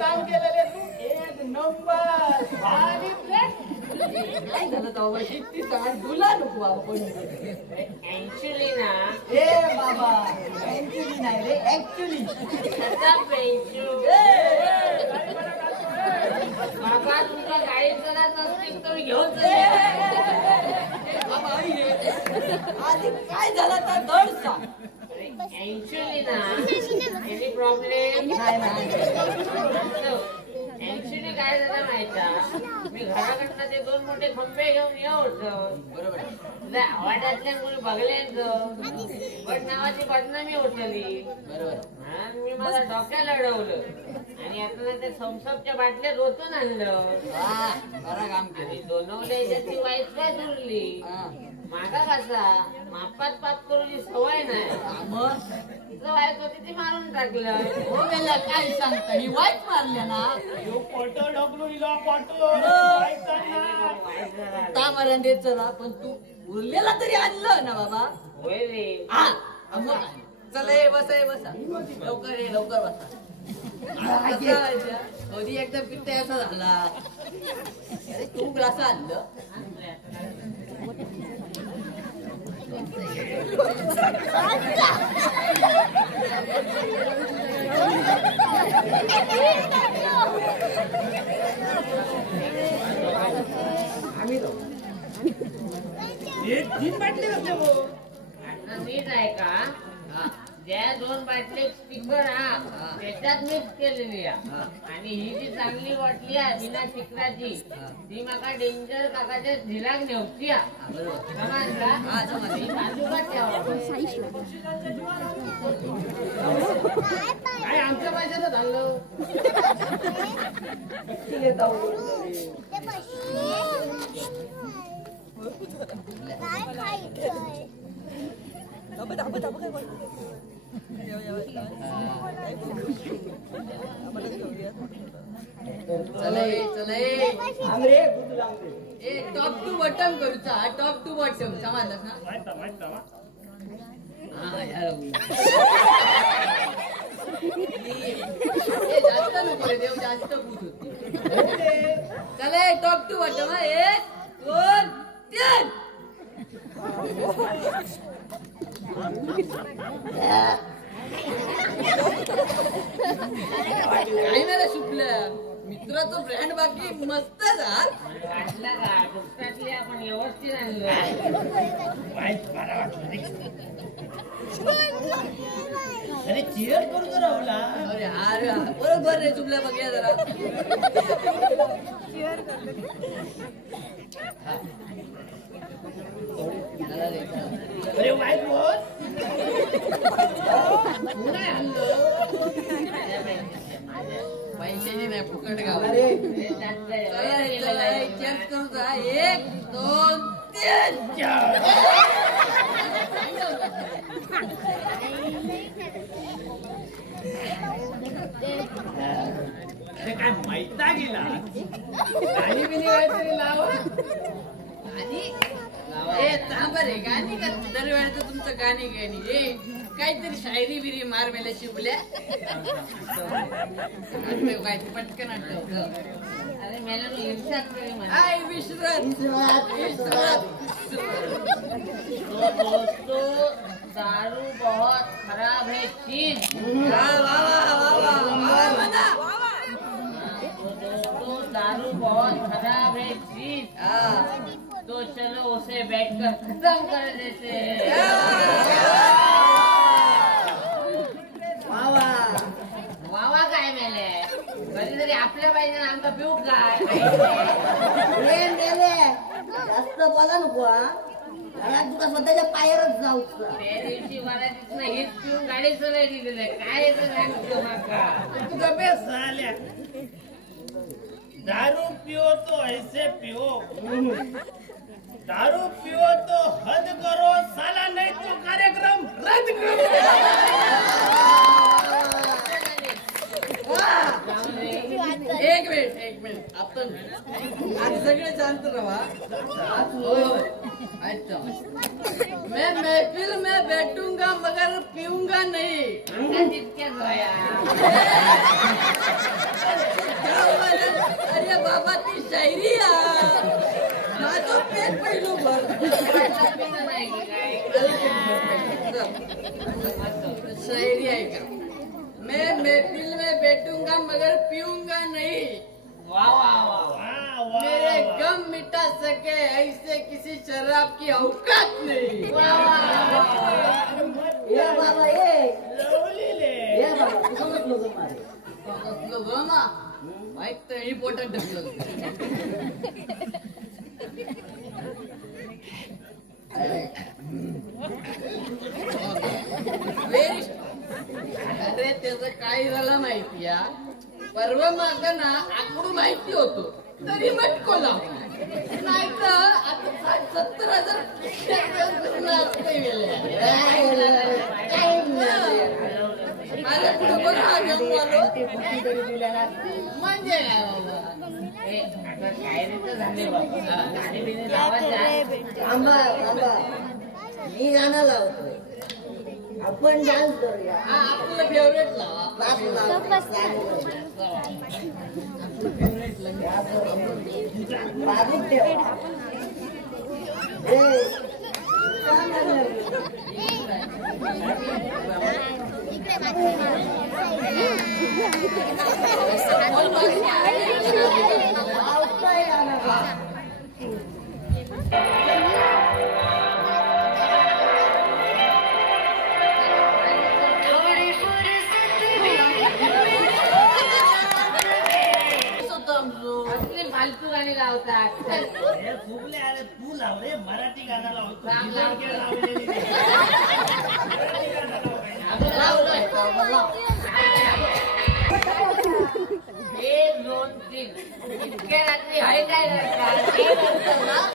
काम केलेले तू एक नंबर काय झालं तेव्हा शिट्टी सांग तुला नको बाबा कोणी ऍक्च्युली ना ए बाबा ऍक्च्युली नाही रे ऍक्च्युली बाबा तुमचा गाडी चढत नसतील तर घेऊन बाबा आधी काय झालं तर धड सांग ऍक्च्युली ना एनी प्रॉब्लेम ऍक्च्युली काय झालं माहिती मी घराकडनं ते 2 मोठे खंबे घेऊन येऊ होतो बरोबर तुझ्या आवाजातल्या कोणी बघल्यांचं बट नावाची बदनामी उठवली बरोबर मी मला डोक्याला अडवलं आणि आपल्याला ते थम्सअपच्या बाटल्या रोतून आणलं बरं काम केलं आणि दोनवले त्याची वाईट काय धरली मागा कसा मापात पाप करून सवय नाही मग वाईट होती ती मारून टाकलं हो गेला काय सांगता ही वाईट मारल्या ना फोटो ढकलू हिला तामाऱ्यान देत चला पण तू उरलेला तरी आणलं ना बाबा होय रे चला ये बसा लवकर ये लवकर बसा कधी एकदा पित्त असा झाला अरे तू ग्लास आणलं तीन बाटली कसले नीट आहे का ज्या 2 बाटली स्टिकर त्याच्यात मिक्स केलेली आणि ही जी चांगली बाटली आहे बिना स्टिकराची ती माका डेंजर काकाच्या झिलाक नेवती काय आमच्या पाहिजे झालं टॉप टू बॉटम करूचा टॉप टू बॉटम समजलं ना जास्त नको रे देव जास्त भूत होती चला टॉप टू बॉटम 1 2 3 काही नाही सुटलं मित्राचं ब्रँड बाकी मस्त आपण व्यवस्थित आणलं अरे चिअर करू राहुला अरे अरे बरोबर रे चुकल्या बघूया जरा अरे वाईट बोल नाही आणलं पैशाची नाही फुकट गाव चेक करू का 1 2 अरे काय मैता गेला गाणी बिनी काहीतरी लावा बरे गाणी का दरवेळेचं तुमचं गाणी काहीतरी शायरी बिरी मार मेल्या शिवल्या काय पटकन अरे दारू बहुत खराब है चीज दोस्तों दारू बहुत खराब है चीज तो चलो उसे बैठकर खत्म कर देते वावा काय मेले कधीतरी आपल्या पाहिजे ना आमचा पिऊ काय जास्त बोला नको तुका स्वतःच्या पायावरच जाऊ त्या दिवशी मला तिथनं हेच पिऊन गाडी चलाय दिलेलं काय तुझा बेस झाल्या दारू पिओ तो ऐसे पिओ दारू पिओ तो हद करो साला नहीं तो कार्यक्रम रद्द करो एक मिनिट आपण आज सगळे शांत रहा अच्छा मैं महफिल में बैठूंगा मगर पीऊंगा नहीं जितक्या पेन पहिलो भर नाही की काय शायरी है का मैं महफिल में बैठूंगा मगर पीऊंगा नहीं वाह वाह वाह मेरे गम मिटा सके ऐसे किसी शराब की औकात नहीं ये बाबा ये लवलीले. ये बाबा कुठं लोक मारे ना माहित तळी पोटात ढकलत अरे त्याचं काय झालं माहिती या परवा माग ना आकडू माहिती होतो तरी मटको लावला नाही तर आता 60,000 माझ्या पुढे बघ हा घेऊन आलो म्हणजे काय बाबा आता शायरीचं झाले बाबा गाणी बिणी लावायच्या थांबा थांबा मी गाणं लावतोय आपण डान्स करूया हा आपलं फेवरेट लावा बाप लावतो बाजूक ठेव ए, सांग ना. लावतोय गाणं. असली फालतू गाणी लावतात अरे फुगले अरे तू लाव रे मराठी गाणं लाव तू लाव, गिटार लाव. लावलेली नाही. मराठी गाणं लाव. एक दोन तीन इतक्या रात्री आहे काय करतात?